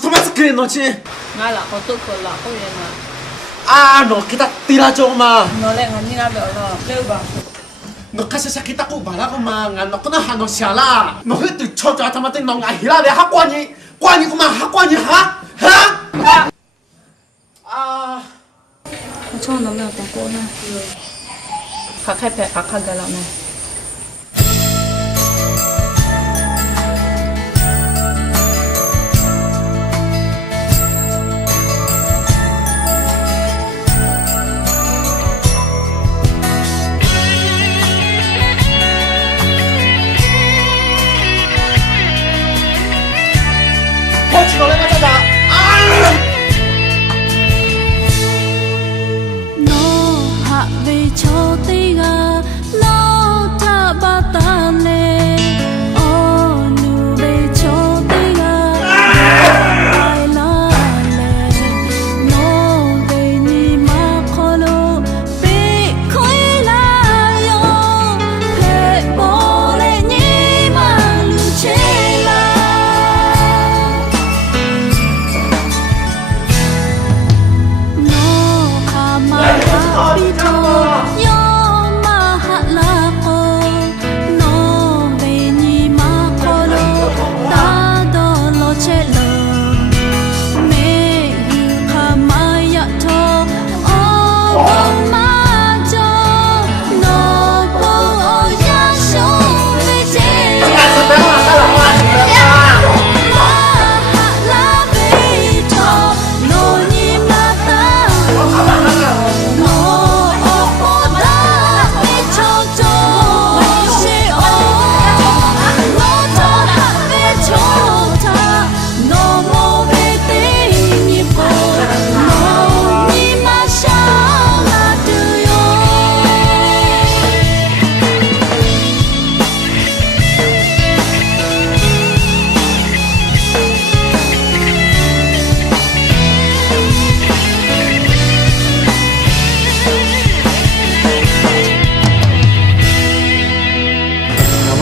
他妈是给人去。ngã là có tụt còn là có gì mà No kita tira cuma. nó lại ngắn như là biểu rồi lưu vào No kasi sa kita ko bala ko mga no kuna hano siala. No hitu chocho atamate no nga hila de hakwani. Kwani kuma hakwani ha? Ha? 처음 넘어갈 때 꼬나 각할 때 각하게 라면 코치 노래 맞았다. vì cho tây ga lo ta ba ta le o nu về cho tây ga ai la le no về ni ma kholo be khoi la yo pe bo le ni ma lu che la no ha ma bi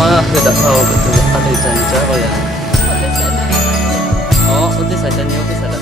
Aku tak tahu betul ada janji apa ya. Oh, udah saja nih, udah saja.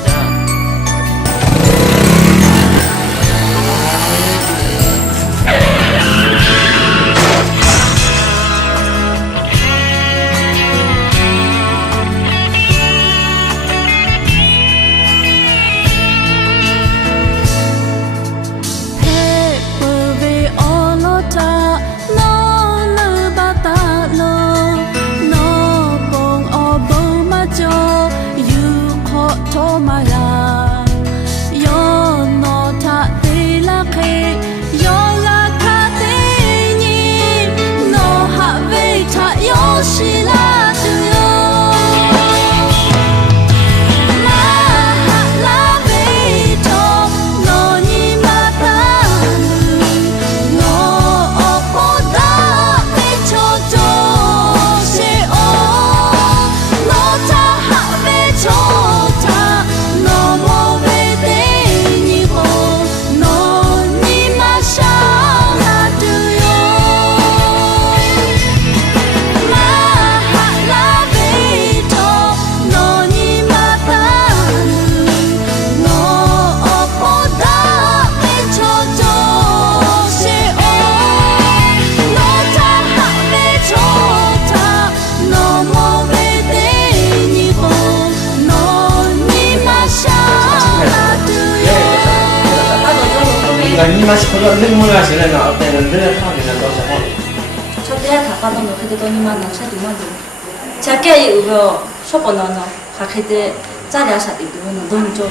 你妈是可能你们那些人啊，别人别人看别人都是好的。 첫째 가까던 거 그때도 니만 나 차도 맞아 자께 이거 쇼퍼 넣어 가게 때 짜리 하샤도 이거 너무 좀